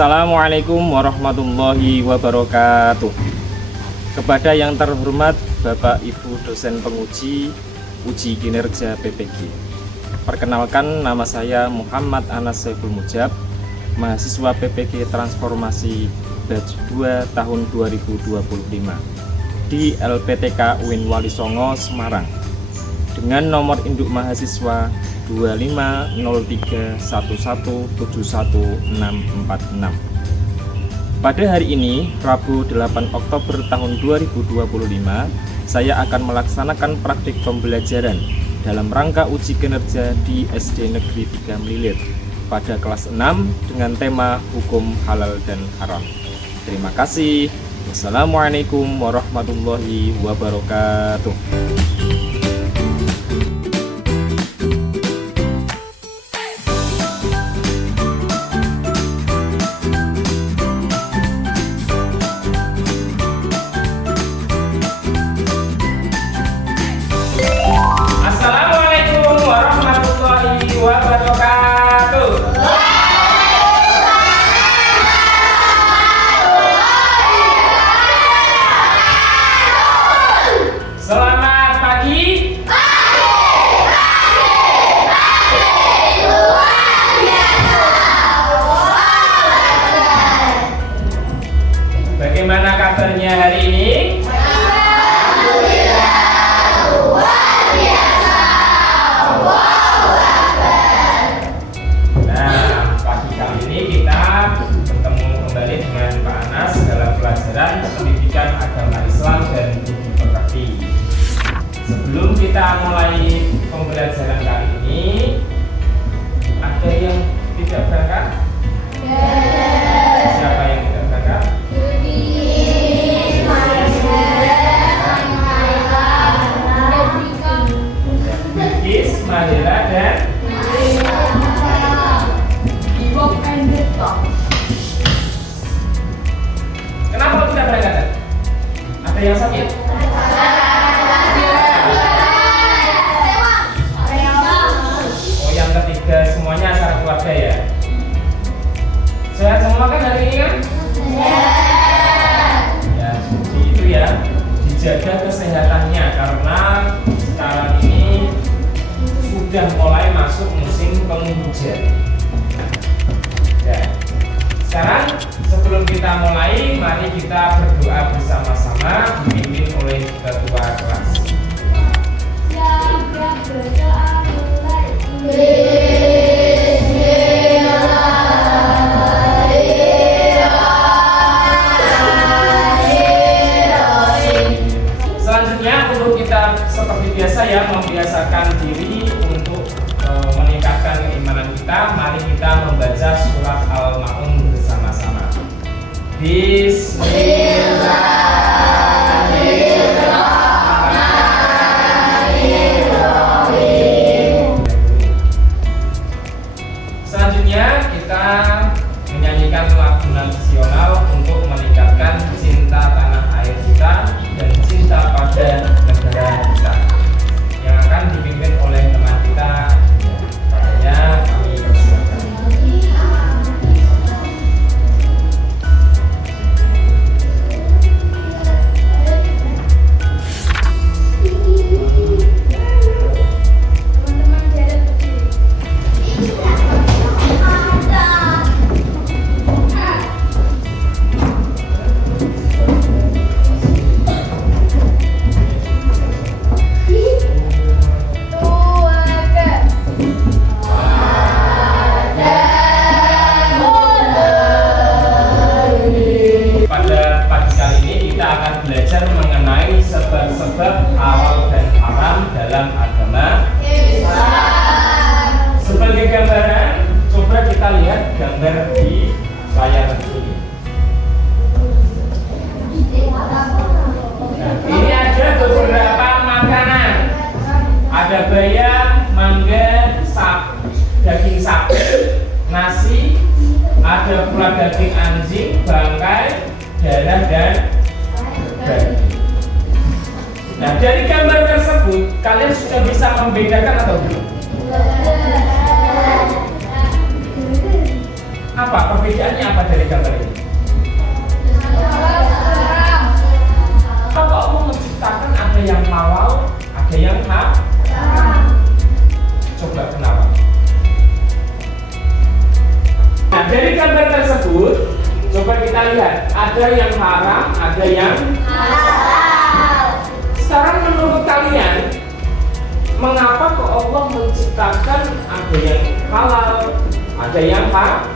Assalamualaikum warahmatullahi wabarakatuh. Kepada yang terhormat Bapak Ibu dosen penguji uji kinerja PPG. Perkenalkan, nama saya Muhammad Anas Saiful Mujab, mahasiswa PPG Transformasi Batch 2 tahun 2025 di LPTK UIN Wali Songo, Semarang, dengan nomor induk mahasiswa 25031171646. Pada hari ini, Rabu 8 Oktober tahun 2025, saya akan melaksanakan praktik pembelajaran dalam rangka uji kinerja di SD Negeri 3 Melilit pada kelas 6 dengan tema Hukum Halal dan Haram. Terima kasih. Wassalamualaikum warahmatullahi wabarakatuh. Assalamualaikum warahmatullahi wabarakatuh. Selamat pagi. Bagaimana kabarnya hari ini? Pendidikan agama Islam dan budi pekerti. Sebelum kita mulai pembelajaran kali ini, ada yang tidak berangkat? Siapa yang tidak berangkat? Bilkis, Mahira, dan kenapa tidak berangkat? Ada yang sakit? Oh, yang ketiga semuanya acara keluarga ya? Sehat semua kan hari ini kan? Ya, seperti itu ya. Dijaga kesehatannya karena sekarang ini sudah mulai masuk musim penghujan. Ya. Sekarang sebelum kita mulai, mari kita berdoa bersama-sama dipimpin oleh ketua kelas. Selanjutnya untuk kita seperti biasa ya, membiasakan diri untuk meningkatkan keimanan kita. Mari kita membaca surat Al-Ma'un bersama-sama. Bismillahirrahmanirrahim. Selanjutnya kita menyanyikan lagu nasional untuk meningkatkan cinta tanah air kita dan cinta pada negara kita, yang akan dipimpin oleh teman kita. Padanya kami persilakan. Sebab halal dan haram dalam agama Islam. Sebagai gambaran, coba kita lihat gambar di layar ini. Nah, ini ada beberapa makanan. Ada bayam, mangga, daging sapi, nasi, ada pula daging anjing, bangkai, darah, dan daging. Nah, dari gambar tersebut, kalian sudah bisa membedakan atau belum? Apa perbedaan? Perbedaannya apa dari gambar ini? Kenapa Allah menciptakan ada yang halal, ada yang haram? Coba kenapa? Nah, dari gambar tersebut, coba kita lihat, ada yang haram, ada yang halal. Sekarang menurut kalian, mengapa kok Allah menciptakan ada yang halal, ada yang haram?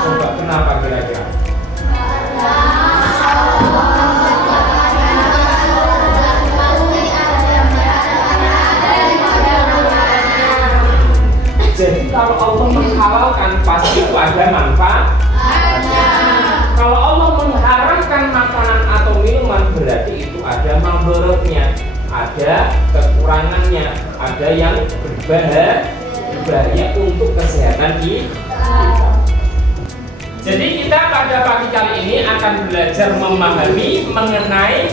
Coba kenapa kira-kira? Jadi kalau Allah menghalalkan pasti itu ada manfaatnya. Kalau Allah mengharamkan makanan atau minuman berarti itu ada mabaratnya, ada kekurangannya, ada yang berbahaya untuk kesehatan kita. Jadi kita pada pagi kali ini akan belajar memahami mengenai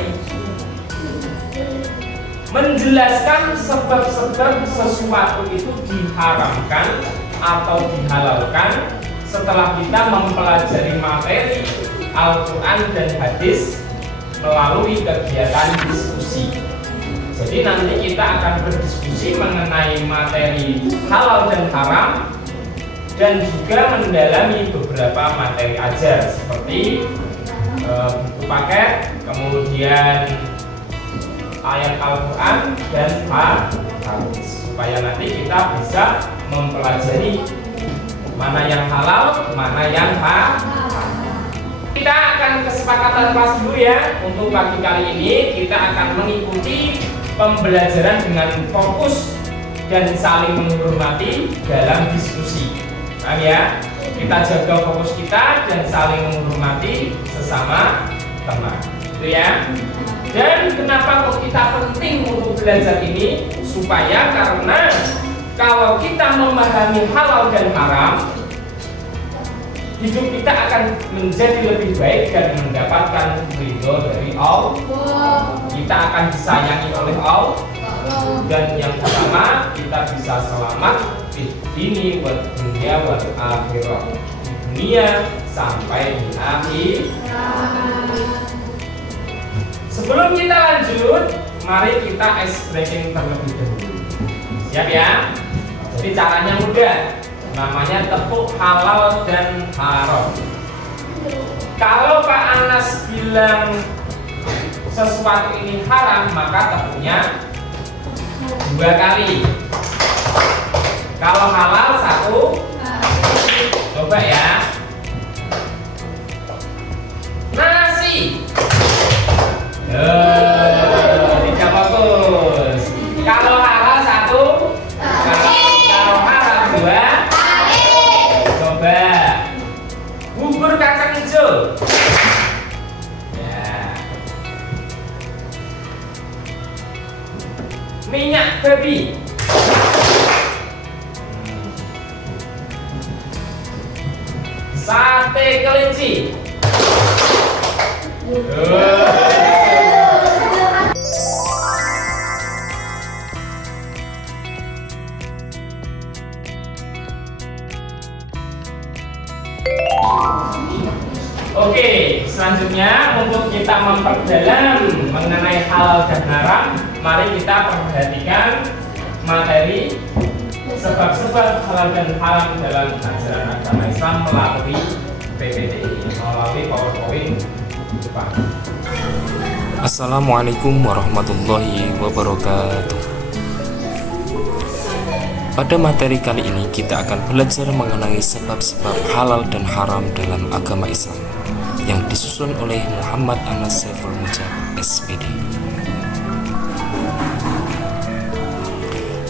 menjelaskan sebab-sebab sesuatu itu diharamkan atau dihalalkan setelah kita mempelajari materi Al-Quran dan hadis melalui kegiatan diskusi. Jadi nanti kita akan berdiskusi mengenai materi halal dan haram dan juga mendalami beberapa materi ajar seperti buku paket, kemudian ayat Al-Quran dan hadis, supaya nanti kita bisa mempelajari mana yang halal, mana yang haram. Kita akan kesepakatan kelas dulu ya. Untuk pagi kali ini kita akan mengikuti pembelajaran dengan fokus dan saling menghormati dalam diskusi. Paham ya? Kita jaga fokus kita dan saling menghormati sesama teman. Itu ya. Dan kenapa kok kita penting untuk belajar ini? Supaya karena kalau kita memahami halal dan haram, hidup kita akan menjadi lebih baik dan mendapatkan ridho dari Allah. Kita akan disayangi oleh Allah. Dan yang pertama, kita bisa selamat di dunia wa dunia wa akhirat. Di dunia sampai di akhir. Sebelum kita lanjut, mari kita ice breaking terlebih dahulu. Siap ya? Jadi caranya mudah, namanya tepuk halal dan haram. Kalau Pak Anas bilang sesuatu ini haram, maka tepuknya 2 kali. Kalau halal 1. Coba ya. Nasi. Tidak bagus. Kalau halal 1, kalau haram 2. Coba bubur kacang hijau. Ya. Minyak babi. Sate kelinci. Oke, selanjutnya untuk kita memperdalam mengenai halal dan haram, mari kita perhatikan materi sebab-sebab halal dan haram dalam ajaran agama Islam melalui PPT ini, melalui PowerPoint depan. Assalamualaikum warahmatullahi wabarakatuh. Pada materi kali ini kita akan belajar mengenai sebab-sebab halal dan haram dalam agama Islam yang disusun oleh Muhammad Anas Saiful Mujab, SPD.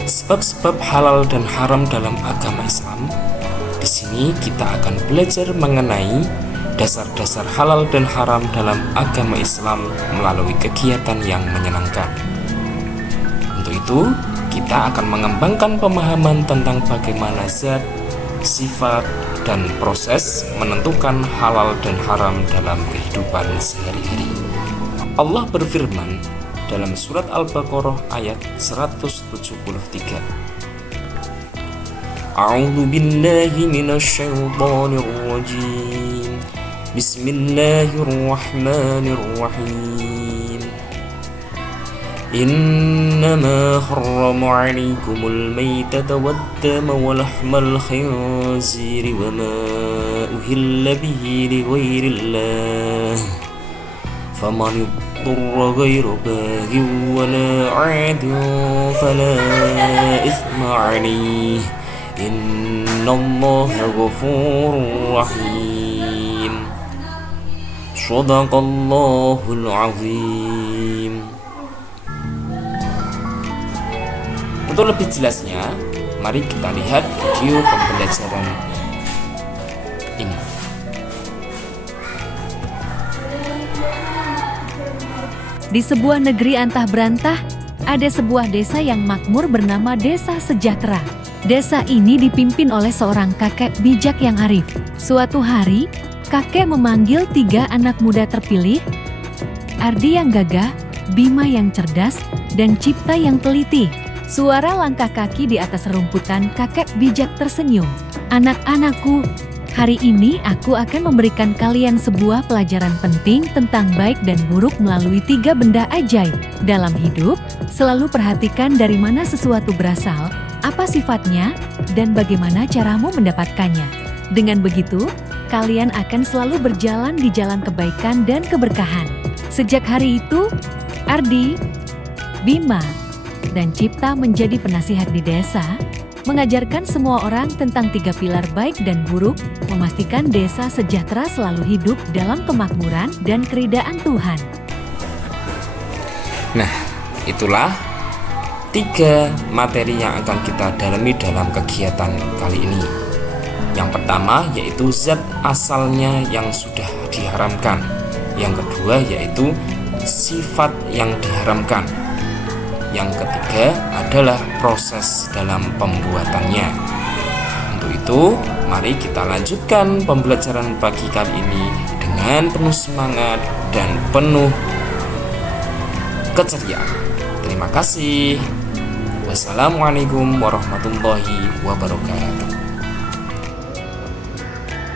Sebab-sebab halal dan haram dalam agama Islam. Di sini kita akan belajar mengenai dasar-dasar halal dan haram dalam agama Islam melalui kegiatan yang menyenangkan. Untuk itu, kita akan mengembangkan pemahaman tentang bagaimana zat, sifat, dan proses menentukan halal dan haram dalam kehidupan sehari-hari. Allah berfirman dalam surat Al-Baqarah ayat 173. أعوذ بالله من الشيطان الرجيم. بسم الله الرحمن الرحيم. إنما حرم عليكم الميتة والدم ولحم الخنزير وما أهل به لغير الله فمن اضطر غير باغ ولا عاد فلا إثم عليه إن الله غفور رحيم. صدق الله العظيم. Untuk lebih jelasnya, mari kita lihat video pembelajaran ini. Di sebuah negeri antah berantah, ada sebuah desa yang makmur bernama Desa Sejahtera. Desa ini dipimpin oleh seorang kakek bijak yang arif. Suatu hari, kakek memanggil 3 anak muda terpilih, Ardi yang gagah, Bima yang cerdas, dan Cipta yang teliti. Suara langkah kaki di atas rumputan, kakek bijak tersenyum. Anak-anakku, hari ini aku akan memberikan kalian sebuah pelajaran penting tentang baik dan buruk melalui 3 benda ajaib. Dalam hidup, selalu perhatikan dari mana sesuatu berasal, apa sifatnya, dan bagaimana caramu mendapatkannya. Dengan begitu, kalian akan selalu berjalan di jalan kebaikan dan keberkahan. Sejak hari itu, Ardi, Bima, dan Cipta menjadi penasihat di desa, mengajarkan semua orang tentang 3 pilar baik dan buruk, memastikan desa sejahtera selalu hidup dalam kemakmuran dan keridaan Tuhan. Nah, itulah 3 materi yang akan kita dalami dalam kegiatan kali ini. Yang pertama yaitu zat asalnya yang sudah diharamkan. Yang kedua yaitu sifat yang diharamkan. Yang ketiga adalah proses dalam pembuatannya. Untuk itu, mari kita lanjutkan pembelajaran pagi kali ini dengan penuh semangat dan penuh keceriaan. Terima kasih. Wassalamualaikum warahmatullahi wabarakatuh.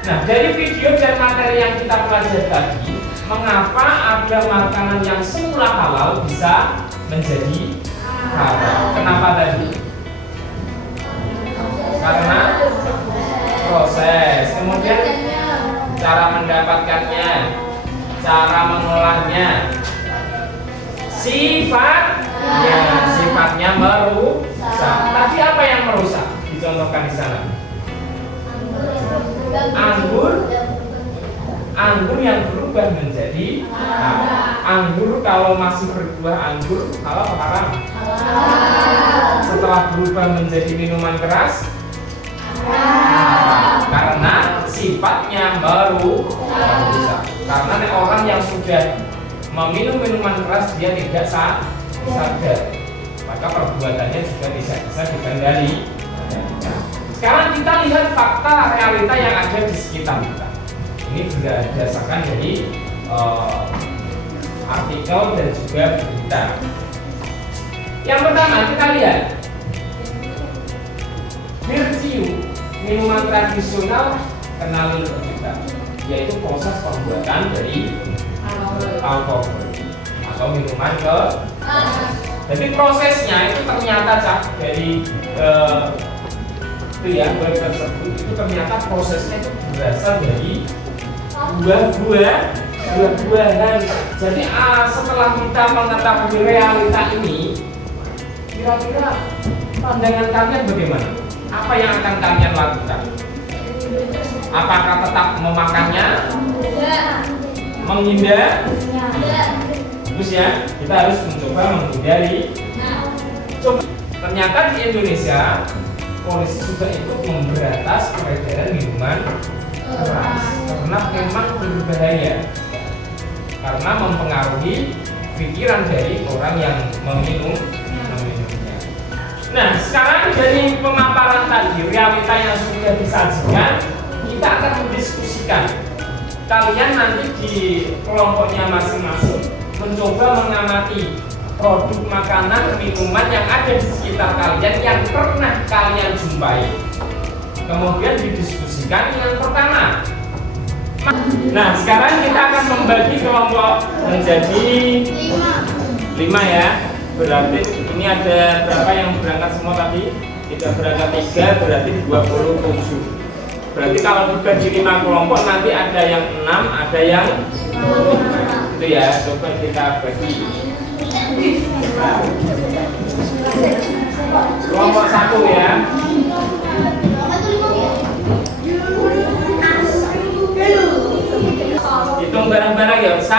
Nah, dari video dan materi yang kita pelajari tadi, mengapa ada makanan yang semula halal bisa menjadi haram? Kenapa tadi? Karena proses, kemudian cara mendapatkannya, cara mengolahnya, sifatnya merusak. Tadi apa yang merusak? Dicontohkan di sana. Anggur yang berubah menjadi anggur. Kalau masih berbuah anggur, halal atau haram? Setelah berubah menjadi minuman keras, karena sifatnya merusak. Karena orang yang sudah meminum minuman keras dia tidak sadar, maka perbuatannya juga tidak bisa dikendali. Sekarang kita lihat fakta realita yang ada di sekitar kita. Ini berdasarkan dari artikel dan juga berita. Yang pertama kita lihat Virtue, minuman tradisional kenali kita, yaitu proses pembuatan dari alkohol atau minuman jadi prosesnya itu ternyata dari web tersebut itu ternyata prosesnya itu berasal dari buah-buahan. Jadi setelah kita mengetahui realita ini, kira-kira pandangan kalian bagaimana? Apa yang akan kalian lakukan? Apakah tetap memakannya? Menghindar? Terus ya, kita harus mencoba menghindari. Ternyata di Indonesia polisi juga ikut memberantas peredaran minuman keras karena memang berbahaya, karena mempengaruhi pikiran dari orang yang meminumnya. Nah, sekarang dari pemaparan tadi, realita yang sudah disajikan, kita akan mendiskusikan. Kalian nanti di kelompoknya masing-masing mencoba mengamati produk makanan, minuman yang ada di sekitar kalian yang pernah kalian jumpai. kemudian didiskusikan yang pertama. Nah, sekarang kita akan membagi kelompok menjadi 5 ya. Berarti ini ada berapa yang berangkat semua tadi? Tidak berangkat 3, berarti 27. Berarti kalau dibagi 5 kelompok nanti ada yang 6, ada yang itu ya. Coba kita bagi. Kelompok 1 ya. Hitung bareng-bareng ya. 1.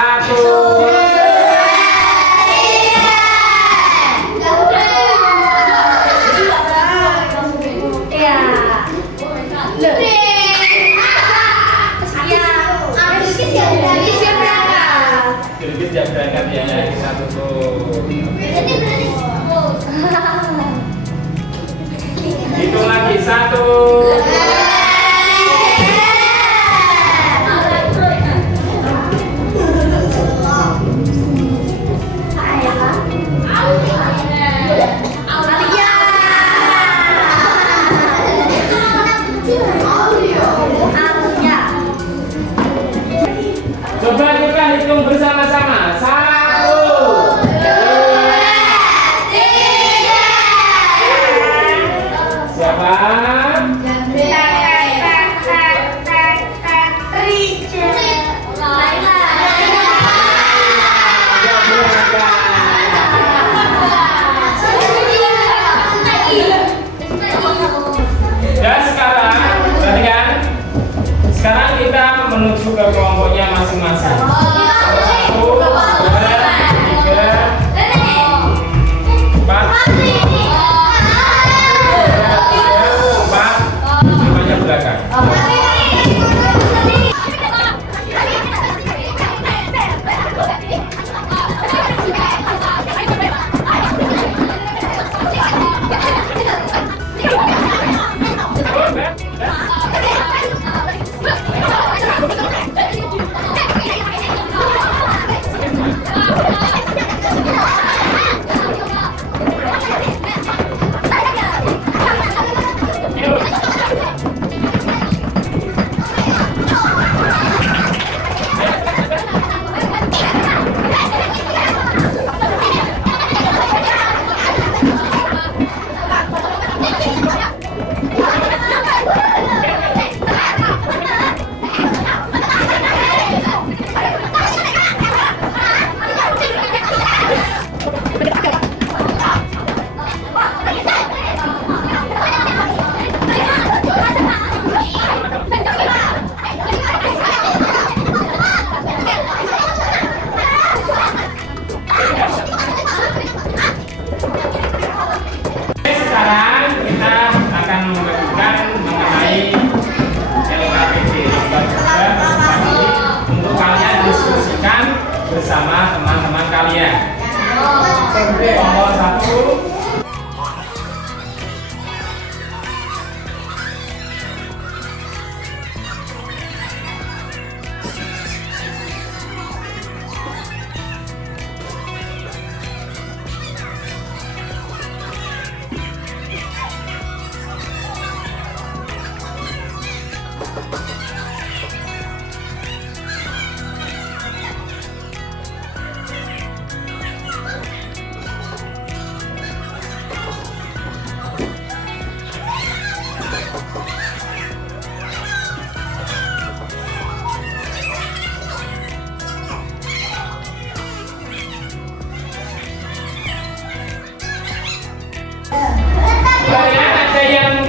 Sedikit berangkat ya, kita tutup. Hitung lagi 1. Coba kita hitung bersama-sama. 1, 2, 3. Siapa? Dan sekarang, perhatikan. Sekarang kita menuju ke kelompoknya masing-masing. 1, 2, 3, 4, 5-nya belakang. Bersama teman-teman kalian. Nomor 1. Kalian ada yang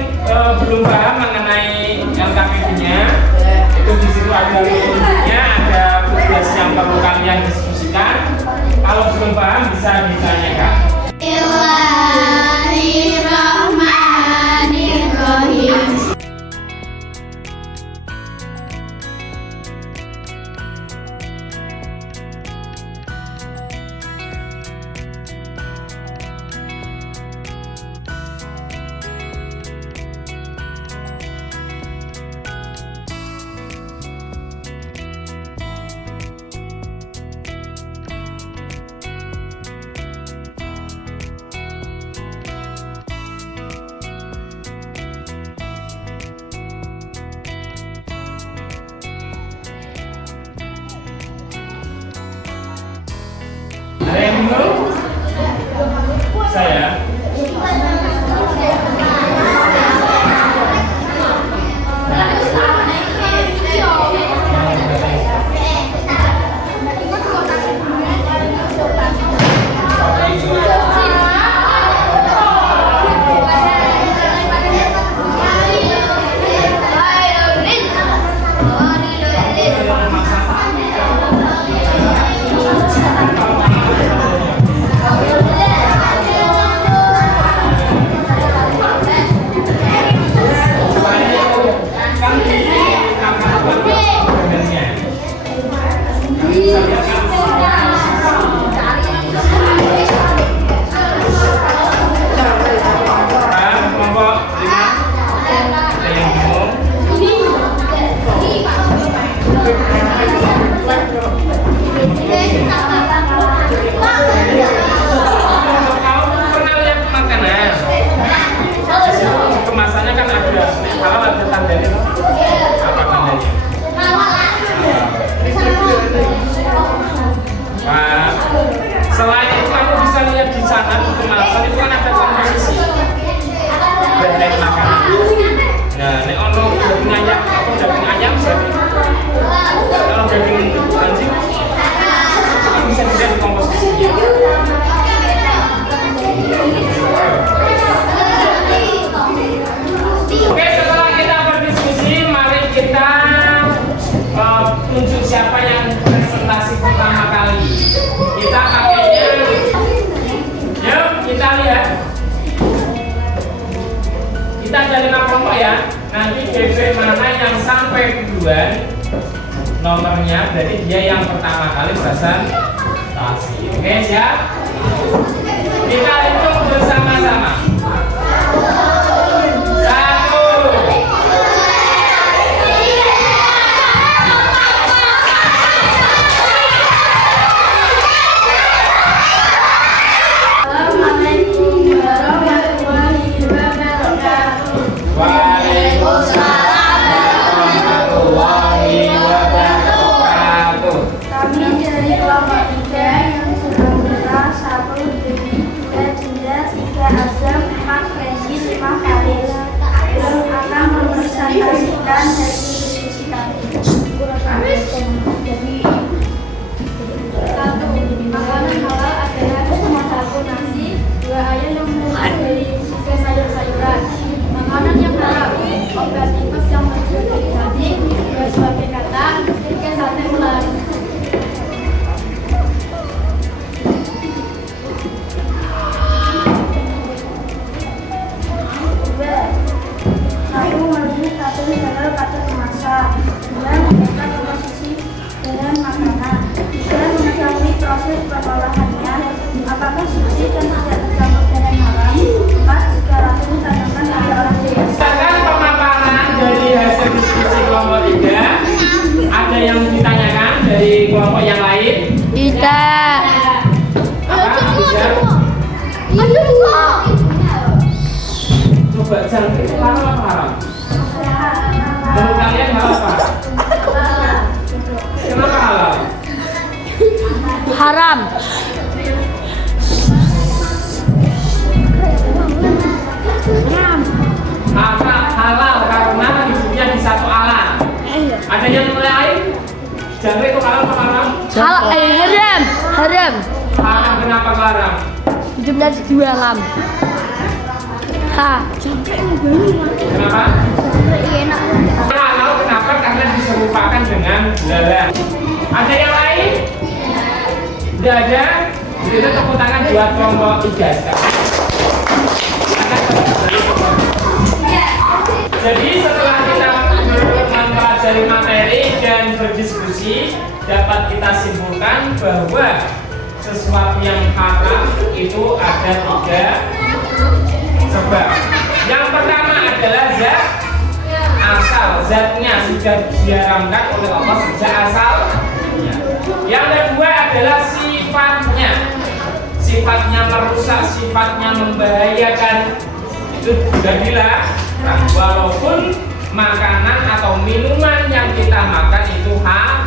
belum paham mengenai LKPD-nya? Itu di situ ada linknya, ada tugas yang perlu kalian diskusikan. Kalau belum paham bisa ditanyakan. halal ada tandanya? Apa tandanya? Nah, selain itu kamu bisa lihat di sana di kemasan itu kan ada komposisi bahan makanan. Nah, ini ono daging ayam, kalau daging ayam berarti kalau daging anjing itu bisa dilihat di komposisinya. Oke, setelah kita berdiskusi, mari kita tunjuk siapa yang presentasi pertama kali. Kita pakainya, yuk kita lihat. Kita ada 5 kelompok ya. Nanti DP mana yang sampai duluan nomornya, berarti dia yang pertama kali presentasi. Oke, siap? Kita hitung bersama-sama. 17 haram. Kenapa? Halal kenapa? Karena diserupakan dengan belalang. Ada yang lain? Tidak ada? Itu tepuk tangan buat kelompok 3 sekarang. Jadi setelah kita mempelajari materi dan berdiskusi, dapat kita simpulkan bahwa sesuatu yang haram itu ada 3 sebab. Yang pertama adalah zat asal, zatnya sudah diharamkan oleh Allah sejak asalnya. Yang kedua adalah sifatnya merusak, sifatnya membahayakan. Itu juga dilarang, walaupun makanan atau minuman yang kita makan itu halal.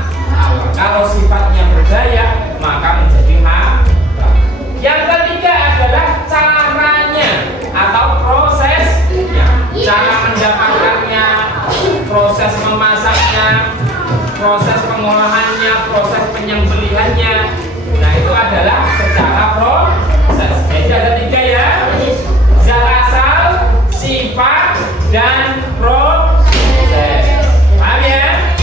Kalau sifatnya berbahaya maka menjadi haram. Yang ketiga adalah caranya atau prosesnya, cara mendapatkannya, proses memasaknya, proses pengolahannya, proses penyembelihannya. Nah itu adalah secara proses. Jadi ada 3 ya, zat asal, sifat, dan proses. Paham ya?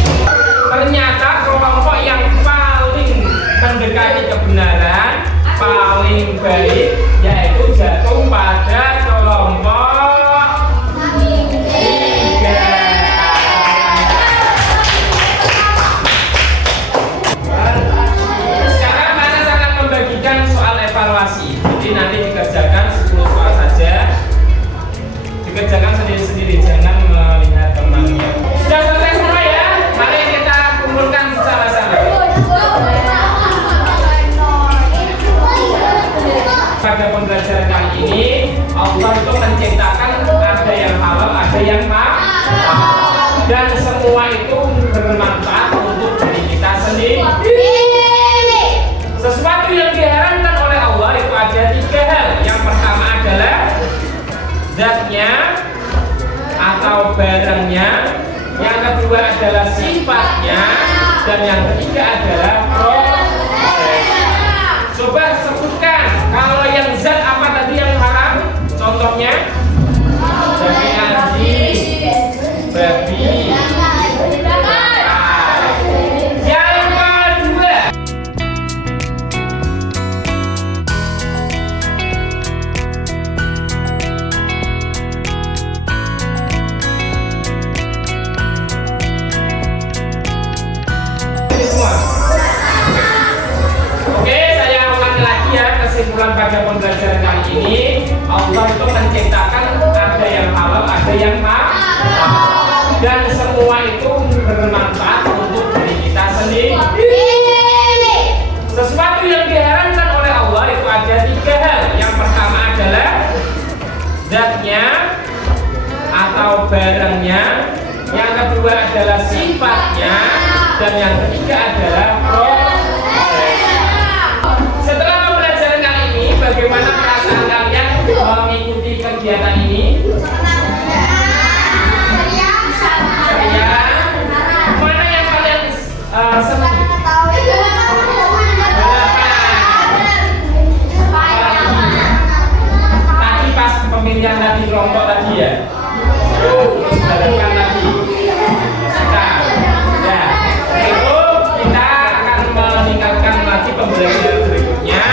Ternyata kelompok yang paling mendekati kebenaran, paling baik, yaitu jatuh pada kelompok 3. Sekarang Manas akan membagikan soal evaluasi. Jadi nanti dikerjakan 10 soal saja. Dikerjakan sendiri-sendiri, jangan melihat temannya. Sudah selesai semua ya? Mari kita kumpulkan bersama-sama. Pada pembelajaran kali ini, Allah itu menciptakan ada yang halal, ada yang haram. zatnya atau barangnya, yang kedua adalah sifatnya, dan yang ketiga adalah proses. Coba sebutkan, kalau yang zat apa tadi yang haram? Contohnya daging anjing, babi. Yang kedua, oke, saya ulangi lagi ya kesimpulan pada pembelajaran kali ini. Allah itu menciptakan ada yang halal, ada yang haram, dan semua itu bermanfaat untuk diri kita sendiri. Sesuatu yang diharamkan oleh Allah itu ada 3 hal. Yang pertama adalah zatnya atau barangnya, yang kedua adalah sifatnya, dan yang ketiga adalah proses. Setelah pembelajaran kali ini, bagaimana perasaan kalian mengikuti kegiatan ini? Mana yang kalian senang? Tadi pas pemilihan tadi kelompok tadi ya. Balapan tadi. Nah, itu kita akan meningkatkan lagi pembelajaran berikutnya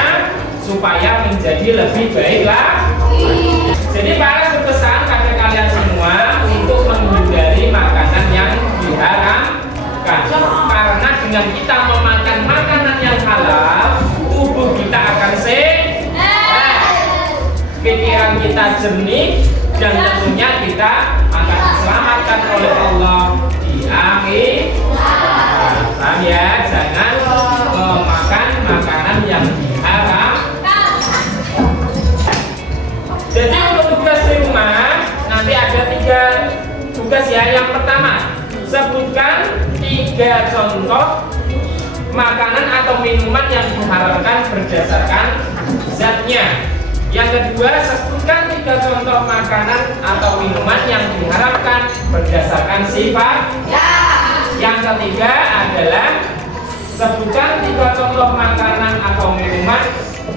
supaya menjadi lebih baik lagi. Jadi Paras berpesan pada kalian semua untuk menghindari makanan yang diharamkan, karena dengan kita memakan makanan yang halal, tubuh kita akan sehat, pikiran kita jernih, dan tentunya kita akan diselamatkan oleh Allah di akhir. Paham ya? Jangan memakan makanan yang diharamkan. Jadi untuk tugas di rumah nanti ada 3 tugas ya. Yang pertama, sebutkan 3 contoh makanan atau minuman yang diharamkan berdasarkan zatnya. Yang kedua, sebutkan 3 contoh makanan atau minuman yang diharamkan berdasarkan sifat. Yang ketiga adalah sebutkan 3 contoh makanan atau minuman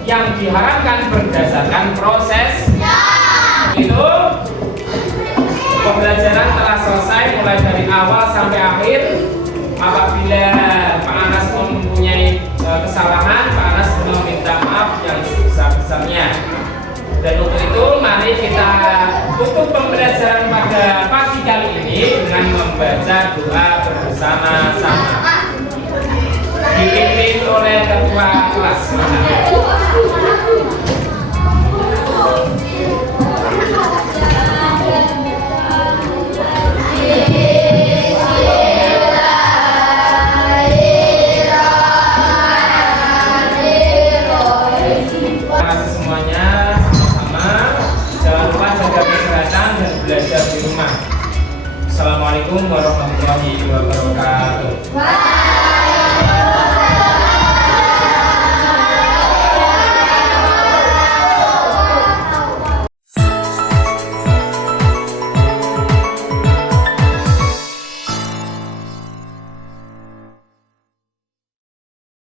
yang diharamkan berdasarkan proses. Itu pembelajaran telah selesai mulai dari awal sampai akhir. Apabila Pak Anas mempunyai kesalahan, Pak Anas meminta maaf yang sebesar-besarnya. Dan untuk itu mari kita tutup pembelajaran pada pagi kali ini dengan membaca doa bersama-sama, dipimpin oleh ketua kelas. Belajar di rumah. Assalamualaikum warahmatullahi wabarakatuh.